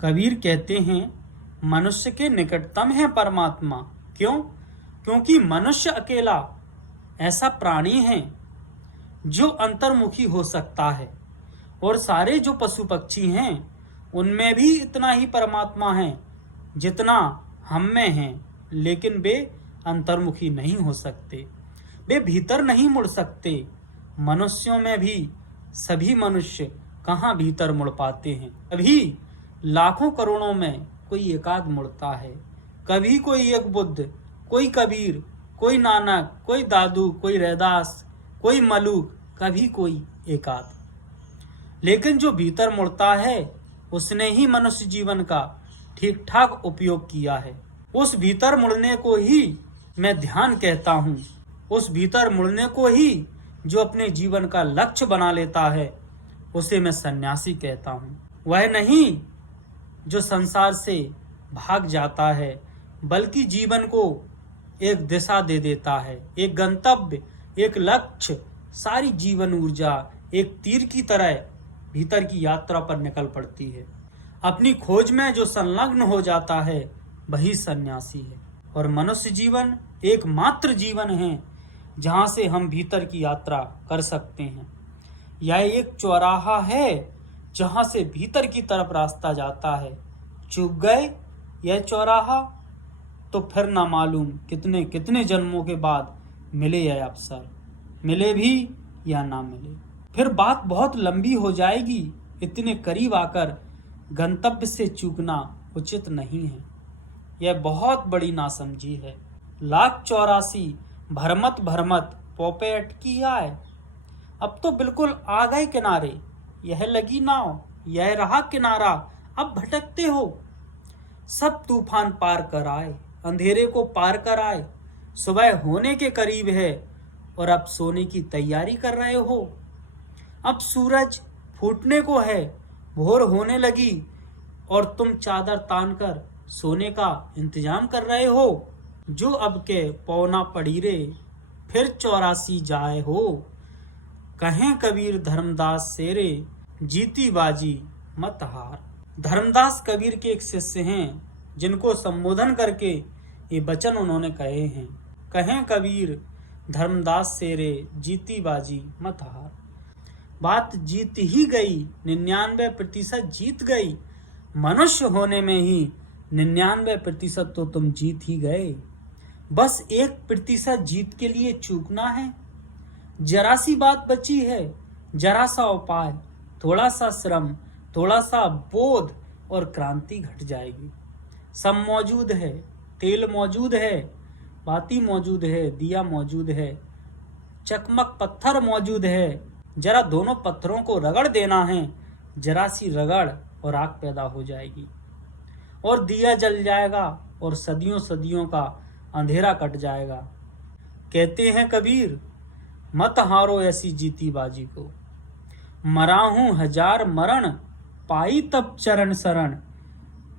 कबीर कहते हैं मनुष्य के निकटतम है परमात्मा। क्यों? क्योंकि मनुष्य अकेला ऐसा प्राणी है जो अंतर्मुखी हो सकता है, और सारे जो पशु पक्षी हैं उनमें भी इतना ही परमात्मा है जितना हम में है, लेकिन वे अंतर्मुखी नहीं हो सकते, वे भीतर नहीं मुड़ सकते। मनुष्यों में भी सभी मनुष्य कहाँ भीतर मुड़ पाते हैं? कभी लाखों करोड़ों में कोई एकाध मुड़ता है, कभी कोई एक बुद्ध, कोई कबीर, कोई नानक, कोई दादू, कोई रैदास, कोई मलूक, कभी कोई एकाध। लेकिन जो भीतर मुड़ता है उसने ही मनुष्य जीवन का ठीक ठाक उपयोग किया है। उस भीतर मुड़ने को ही मैं ध्यान कहता हूँ। उस भीतर मुड़ने को ही जो अपने जीवन का लक्ष्य बना लेता है उसे मैं सन्यासी कहता हूँ। वह नहीं जो संसार से भाग जाता है, बल्कि जीवन को एक दिशा दे देता है, एक गंतव्य, एक लक्ष्य। सारी जीवन ऊर्जा एक तीर की तरह भीतर की यात्रा पर निकल पड़ती है। अपनी खोज में जो संलग्न हो जाता है वही सन्यासी है। और मनुष्य जीवन एकमात्र जीवन है जहाँ से हम भीतर की यात्रा कर सकते हैं। यह एक चौराहा है जहाँ से भीतर की तरफ रास्ता जाता है। चूक गए यह चौराहा तो फिर ना मालूम कितने कितने जन्मों के बाद मिले यह अवसर, मिले भी या ना मिले। फिर बात बहुत लंबी हो जाएगी। इतने करीब आकर गंतव्य से चूकना उचित नहीं है। यह बहुत बड़ी नासमझी है। लाख 84 भरमत भरमत पोपे अटकी आए। अब तो बिल्कुल आ गए किनारे। यह लगी नाव, यह रहा किनारा, अब भटकते हो। सब तूफान पार कर आए, अंधेरे को पार कर आए। सुबह होने के करीब है और अब सोने की तैयारी कर रहे हो। अब सूरज फूटने को है, भोर होने लगी और तुम चादर तानकर सोने का इंतजाम कर रहे हो। जो अब के पौना पड़ी रे, फिर 84 जाए हो। कहें कबीर धर्मदास सेरे, जीती बाजी मत हार। धर्मदास कबीर के एक शिष्य हैं जिनको संबोधन करके ये वचन उन्होंने कहे हैं। कहें कबीर धर्मदास सेरे, जीती बाजी मत हार। बात जीत ही गई, 99% जीत गई। मनुष्य होने में ही 99% तो तुम जीत ही गए। बस 1% जीत के लिए चूकना है। जरा सी बात बची है, जरा सा उपाय, थोड़ा सा श्रम, थोड़ा सा बोध और क्रांति घट जाएगी। सब मौजूद है, तेल मौजूद है, बाती मौजूद है, दिया मौजूद है, चकमक पत्थर मौजूद है। जरा दोनों पत्थरों को रगड़ देना है। जरा सी रगड़ और आग पैदा हो जाएगी और दिया जल जाएगा और सदियों सदियों का अंधेरा कट जाएगा। कहते हैं कबीर, मत हारो ऐसी जीती बाजी को। मरा हूं 1000 मरण, पाई तब चरण शरण।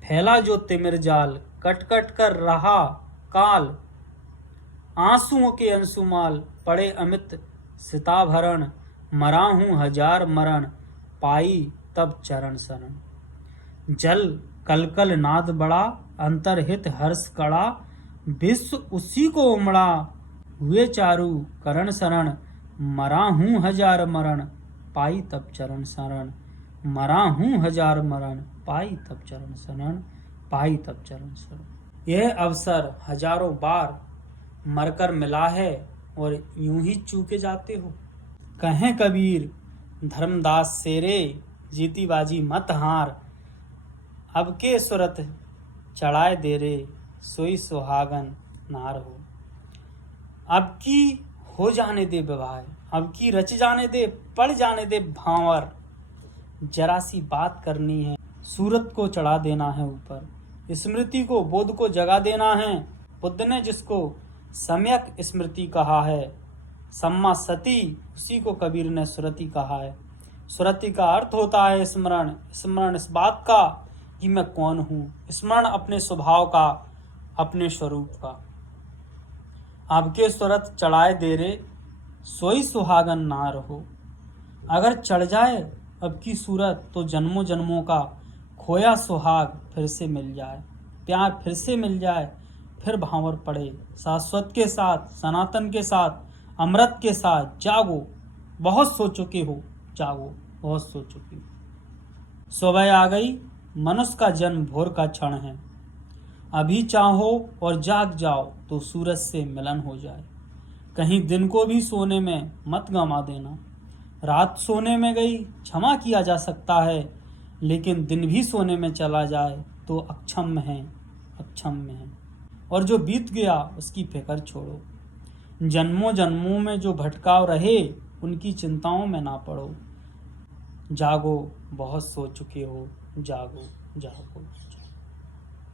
फैला जो तिमिर जाल, कट कट कर रहा काल। आंसुओं के अंशुमाल, पड़े अमित सिताभरण। मरा हूं 1000 मरण, पाई तब चरण शरण। जल कलकल नाद बड़ा, अंतरहित हर्ष कड़ा। विश्व उसी को उमड़ा, हुए चारु करण शरण। मरा हूं 1000 मरण, पाई तब चरण शरण। मरा हूं 1000 मरण, पाई तब चरण शरण, पाई तब चरण शरण। यह अवसर हजारों बार मरकर मिला है और यूं ही चूके जाते हो। कहें कबीर धर्मदास सेरे, जीती बाजी मत हार। अब के सुरत चढ़ाए दे रे, सोई सुहागन नार हो। अब की हो जाने दे विवाह, अब की रच जाने दे, पड़ जाने दे भांवर। जरा सी बात करनी है, सूरत को चढ़ा देना है ऊपर, स्मृति को, बोध को जगा देना है। बुद्ध ने जिसको सम्यक स्मृति कहा है, सम्मा सती, उसी को कबीर ने सुरति कहा है। सुरति का अर्थ होता है स्मरण। स्मरण इस बात का कि मैं कौन हूँ, स्मरण अपने स्वभाव का, अपने स्वरूप का। आपके सुरत चढ़ाए दे रे, सोई सुहागन नार हो। अगर चढ़ जाए अब की सूरत तो जन्मों जन्मों का खोया सुहाग फिर से मिल जाए, प्यार फिर से मिल जाए, फिर भांवर पड़े, शाश्वत के साथ, सनातन के साथ, अमृत के साथ। जागो, बहुत सो चुके हो, जागो, बहुत सो चुके हो। सुबह आ गई, मनुष्य का जन्म भोर का क्षण है। अभी चाहो और जाग जाओ तो सूरज से मिलन हो जाए। कहीं दिन को भी सोने में मत गंवा देना। रात सोने में गई, क्षमा किया जा सकता है, लेकिन दिन भी सोने में चला जाए तो अक्षम्य है, अक्षम्य है। और जो बीत गया उसकी फिक्र छोड़ो। जन्मों जन्मों में जो भटकाव रहे उनकी चिंताओं में ना पड़ो। जागो, बहुत सो चुके हो, जागो, जागो।